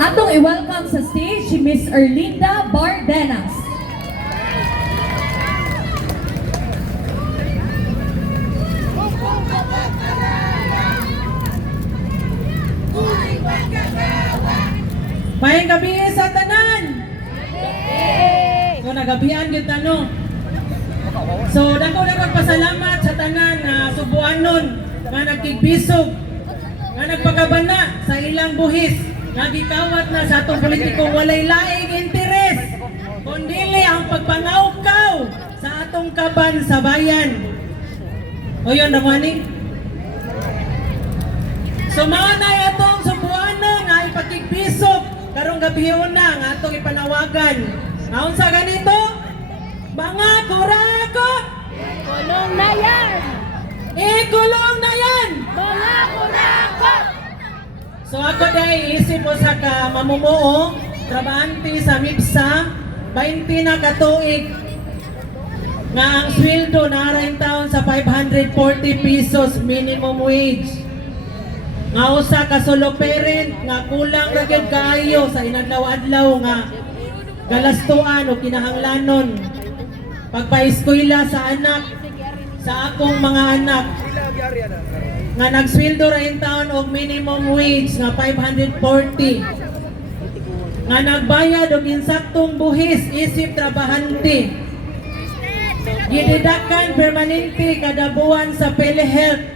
Atong i-welcome sa stage si Miss Erlinda Bardenas. Mayang gabi sa tanan. So nagabihan gyud tanong. So dako pasalamat sa tanan na subuanon nga nagkigbisog nga nagpakabana sa ilang buhis nga gikawat na sa atong politikong walay laing interes kundili ang pagpangawkaw sa atong kaban sa bayan. O yun ramani. So mao na atong subuanon nga ipakigbisog karong gabiyon na nga atong ipanawagan. Naon sa ganito? Mga kurakot! Kulong na yan! Ikulong na yan! Mga kurakot! So ako dahil isip mo sa mamumuo, trabahante sa MIPSA, 20 na katuig nga ang sweldo na rin taon sa 540 pesos minimum wage. Nga usa ka solo parent nga kulang ra gyud kaayo sa inadlaw-adlaw nga galastuan o kinahanglanon pagpa-eskwela sa anak sa akong mga anak nga nagsweldo ra in taon og minimum wage nga 540 nga nagbayad og insaktong buhis isip trabahante gididakan permanente kada buwan sa PhilHealth.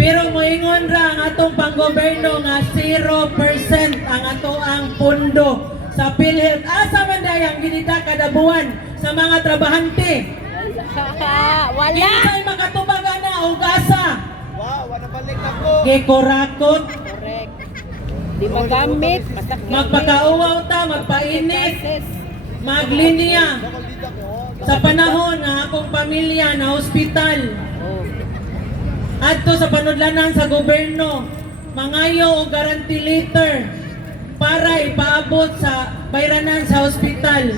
Pero moingon ra ang atong panggoberno nga 0% ang ato ang pondo sa PhilHealth. Asa man dayang ginida kada buwan sa mga trabahante? Wala! Kinsay makatubaga na og asa? Wala balik na ko. Gikurakot, Correct. Di magamit. magpakauwaw ta, magpainit, maglinya sa panahon nga akong pamilya na ospital. Adto sa panudlanan sa gobyerno, mangayo og guarantee letter para ipaabot sa bayranan sa ospital.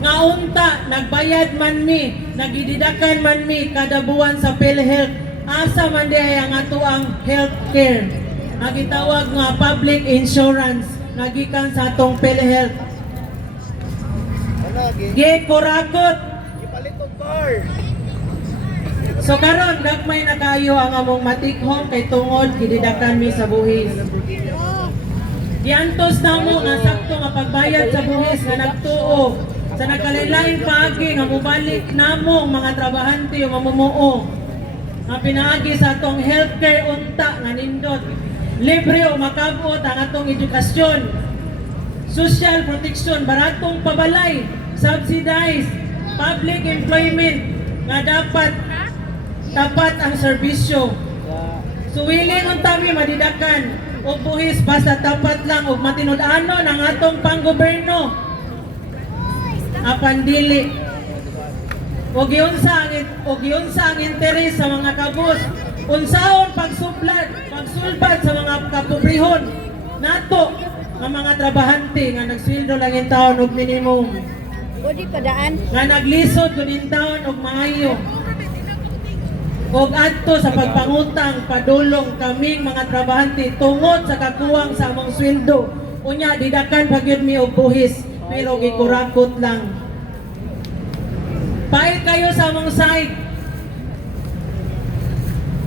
Nga unta, nagbayad man mi, nagididakan man mi kada buwan sa PhilHealth. Asa man di ang ato ang healthcare. Nagitawag nga public insurance, nagikan sa atong PhilHealth. Gikurakot. Ipalit og bar. So karon gagmay na kayo ang among matikhom kay tungod gididakan mi sa buhis. Giantos namo nga sakto nga pagbayad sa buhis nga nagtuo sa nagkalain-laing paagi nga mubalik namo ang mga trabahante o mamumuo. Nga pinaagi sa atong healthcare unta nga nindot. Libre o makabot ang atong edukasyon. Social protection, baratong pabalay, subsidized, public employment nga dapat tapat ang serbisyo. So willing unta mi madidakan o buhis basta tapat lang og matinud-anon ang atong panggoberno. Apan dili. Og giunsa ang interes sa mga kabus. Unsaon pagsulbad sa mga kapobrehon nato nga mga trabahante nga nagsweldo lang in taon og minimum. Budi padaan. Nga naglisod kun in taon og maayo. Og adto sa pagpangutang padulong kaming mga trabahante tungod sa kakuwang sa among sweldo. Unya didakan pagyud mi og buhis pero gikurakot lang. Pail kayo sa among side.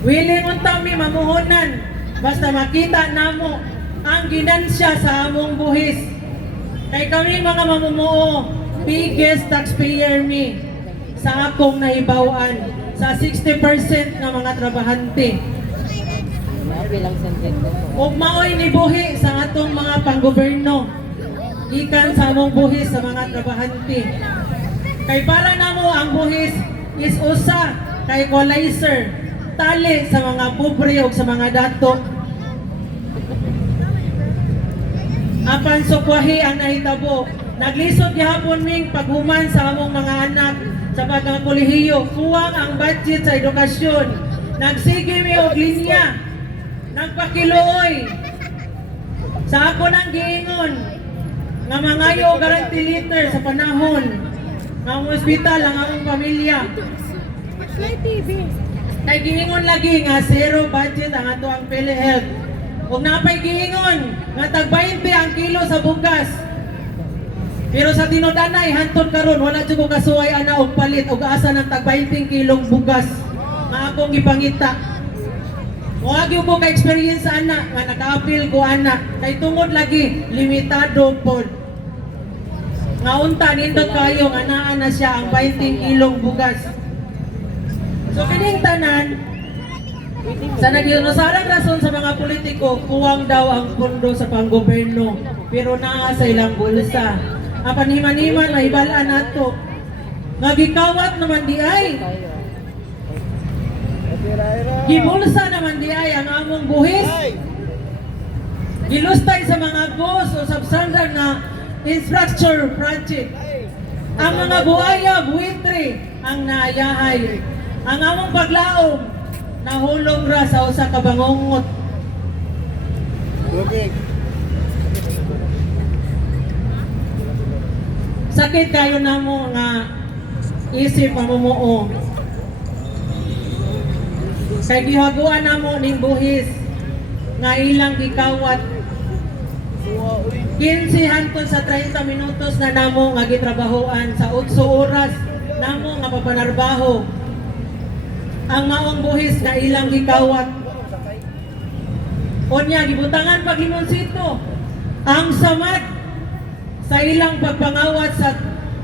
Willing unta mi mamuhunan basta makita namo ang ginansya sa among buhis. Kay kami mga mamumuo, biggest taxpayer mi sa akong nahibawan. Sa 60% ng mga trabahante. Ug maoy ni buhi sa atong mga panggoberno. Ikan sa among buhis sa mga trabahante. Kay para namo ang buhis is usa kay equalizer, tali sa mga pobre ug sa mga dato. Apan sukwahi ang nahitabo. Naglisod gihapon ming paghuman sa among mga anak sa pagkakolehiyo, kuwang ang budget sa edukasyon. Nagsige mi og linya, nagpakiluoy. Sa ako nang giingon, nga mangayo og guarantee letter sa panahon ng ospital ang among pamilya. Kay giingon lagi nga zero budget ang ato ang PhilHealth. Kung napay giingon, nga tag 20 ang kilo sa bugas. Pero sa tinudanay, hantod karon wala jud ko kasuway ana og palit og asa ng tag 20 kilong bugas nga akong gipangita. Wa gyud ko ka-experience ana nga naka-appeal ko ana kay tungod lagi limitado pod. Nga unta nindot kayo nga naa na siya ang 20 kilong bugas. So kining tanan sa naginusarang rason sa mga politiko, kuwang daw ang pundo sa panggoberno pero naa sa ilang bulsa. Apan himan-himan mahibalaan nato. Nagikawat naman di ay. Gibulsa naman di ay ang among buhis. Gilustay sa mga GOS o substandard na infrastructure project. Ang mga buhaya, buitre, ang naayahay. Ang among paglaom, nahulog ra sa usa ka bangungot. Sakit kayo na mo nga isip mamumuo. Kay gihaguan na mo ning buhis nga ilang gikawat 15 hangtod sa 30 minutos na namo nga gitrabahoan sa 8 oras namo nga papanarbaho. Ang maong buhis nga ilang gikawat. Unya gibutangan pag limonsito. Ang samad sa ilang pagpangawat sa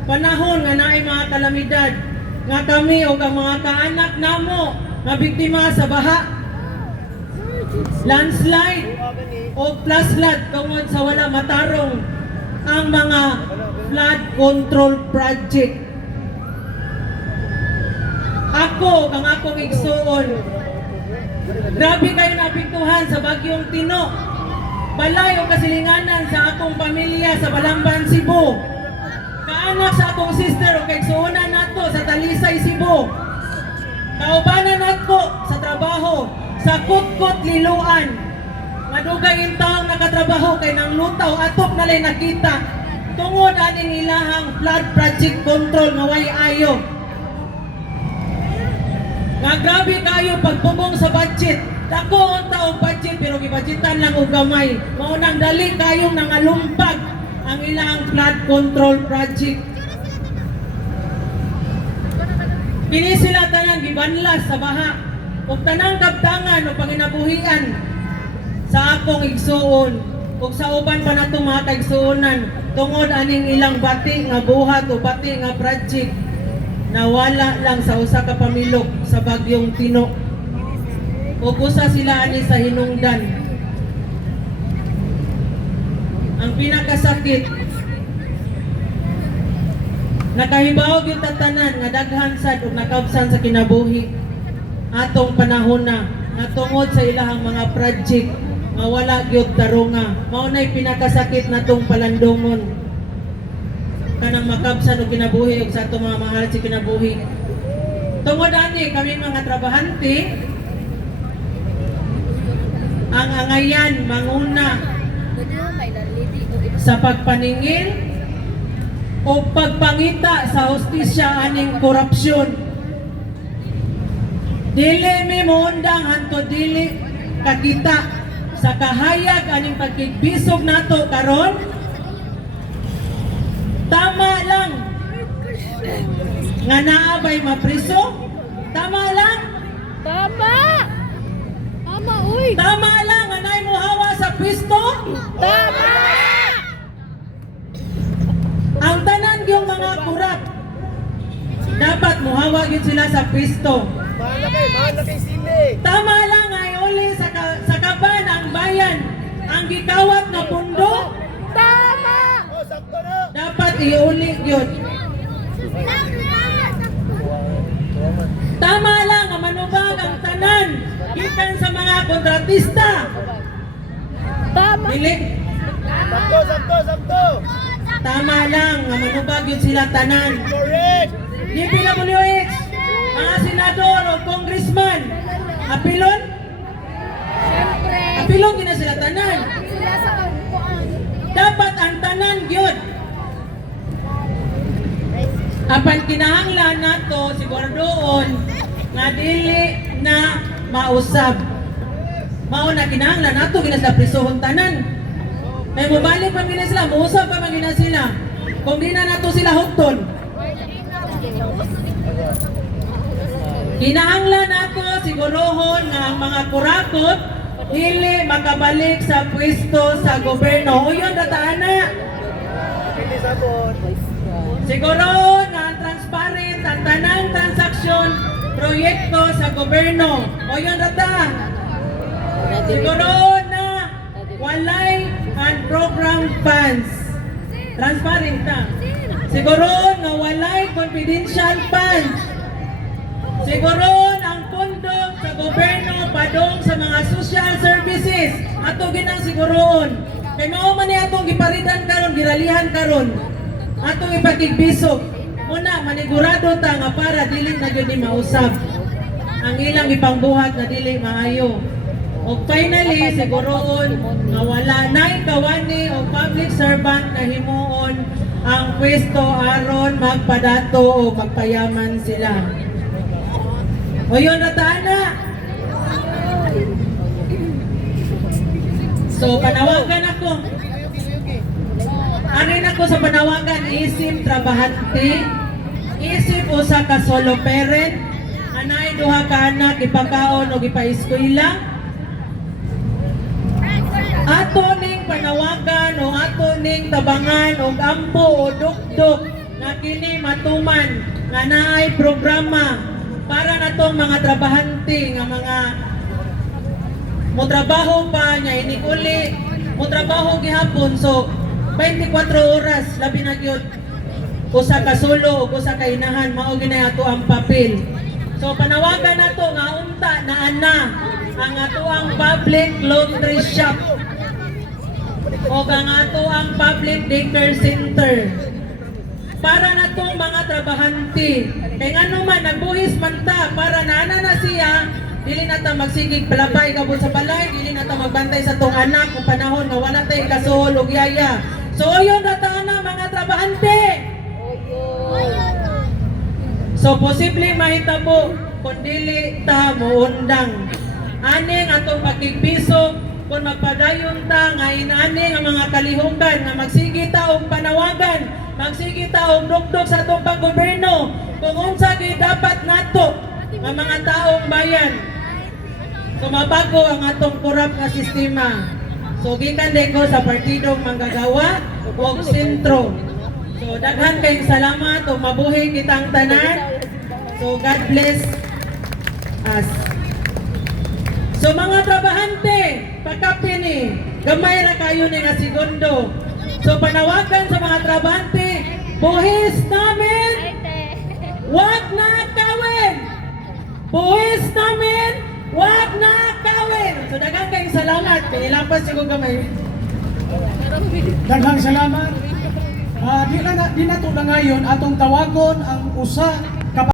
panahon nga naay mga kalamidad nga kami o ang mga kaanak namo nga biktima sa baha, landslide o flood tungod sa wala matarong ang mga flood control project. Ako kang akong igsuon, grabe kayo naapektuhan sa bagyong Tino. Balay o kasilinganan sa akong pamilya sa Balamban, Cebu. Kaanak sa akong sister o kaigsuonan nato sa Talisay, Cebu. Kaubanan nato sa trabaho sa Kutkot, Liloan. Madugay yung taong nakatrabaho kay nang lutaw atop na lay nakita. Tungod aning ilahang flood project control nga way ayo. Nga grabe kayo pagpubong sa budget. Dako ang taong budget pero gibudgetan lang og gamay. Mao nang dali kayong nangalumpag ang ilang flood control project. Kini sila tanan gibanlas sa baha ug tanang kabtangan o panginabuhian sa akong igsuon ug sa uban pa natong mga kaigsuonan tungod aning ilang bati nga buhat o bati nga project nawala lang sa usa ka pamilok sa bagyong Tino. O usa sila ani sa hinungdan. Ang pinakasakit, nakahibaw gyud tanan nga daghan sad ug nakabsan sa kinabuhi atong panahon na natungod sa ilahang mga project nga wala gyud tarunga. Mao nay pinakasakit natong palandongon kanang makabsan og kinabuhi ug sa atong mga mahal sa kinabuhi. Tungod ani kami mga trabahante ang angayan manguna sa pagpaningil o pagpangita sa hustisya aning korupsyon. Dili mi moundang hanto dili kakita sa kahayag aning pagkigbisog nato karon. Tama lang nga naabay mapriso. Tama lang. Tama! Tama, uy! Tama lang nga nay mohawa sa pwesto. Tama! Ang tanan yung mga kurap dapat mohawa gyud sila sa pwesto. Mahal na kay sili. Tama lang ay uli sa kaban ang bayan ang gikawat na pundo. Tama! Oh, sakto na. Dapat iuli gyud. Tama lang nga manubag ang tanan gikan sa mga kontratista. Tama! Dili. Sakto. Tama lang nga manubag yun sila tanan. Correct. Di PWH, mga senador o congressman, apilon? Siyempre! Apilon gina sila tanan. Sila sa pagkuan. Dapat ang tanan yun. Apan kinahanglan nato siguradoon nga dili na mausab. Mao na kinahanglan nato gina sila prisohon tanan. Kay mobalik pa gina sila, muusap pa man gina sila. Kung di na nato sila hukton. Kinahanglan nato sigurohon nga ang mga kurakot dili makabalik sa pwesto sa gobyerno. Uyon dataana. Hindi sabot. Siguro nga transparent ang tanang transaksyon proyekto sa gobyerno. O yun rata. Siguro na walay unprogrammed funds. Transparent na. Siguro nga walay confidential funds. Siguro ang pondo sa gobyerno padong sa mga social services. Ato ginang siguroon. Kay mao man ni atong giparitan karon, giralihan karon. Atong ipakigbisog. Una, manigurado ta nga para dili na gyud ni mausab ang ilang ipangbuhat na dili maayo. O finally, siguroon nga wala nay kawani o public servant na himuon ang pwesto aron magpadato o magpayaman sila. O yun na taana. So, panawagan ako. Arin ako sa panawagan, isip trabahante, isip usa ka solo parent, anay duha ka anak, ipakaon o ipaeskwela. Ato ning panawagan o ato ning tabangan o ampo o dukdok na kini matuman nga naay programa para natong mga trabahante nga mga motrabaho pa nya inikuli, motrabaho gihapon so 24 oras labi na gyud usa ka solo ug usa ka inahan mao ginay ato ang papel. So panawagan nato nga unta na ana ang ato ang public laundry shop o ang ato ang public daycare center para natong mga trabahante. Kay ngano man nagbuhis man ta para naana na siya dili na ta magsigig palapay kabot sa balay, dili na ta magbantay sa tong anak kung panahon nga wala tay kasuhol ug yaya. So ayon data na mga trabahante. So posible mahitabo kung dili ta moundang. Aning atong pagkigpiso kung magpadayon ta nga inani nga mga kalihukan nga magsige ta og panawagan, magsige ta og dukdok sa atong panggobyerno kung unsa gyud dapat nato nga mga taong bayan. So mabago ang atong korap nga sistema. So gikan din ko sa partidong manggagawa ug sentro. So daghan kayong salamat ug mabuhay kitang tanan. So God bless us. So mga trabahante, pagkapi ni, gamay ra kayo ni nga segundo. So panawagan sa mga trabahante, buhis namin, wag na kawin! Buhis namin, wag na kawin! So daghang kayong salamat, ilampas yung gamay. Daghang salamat. Di na to na ngayon atong tawagon ang usa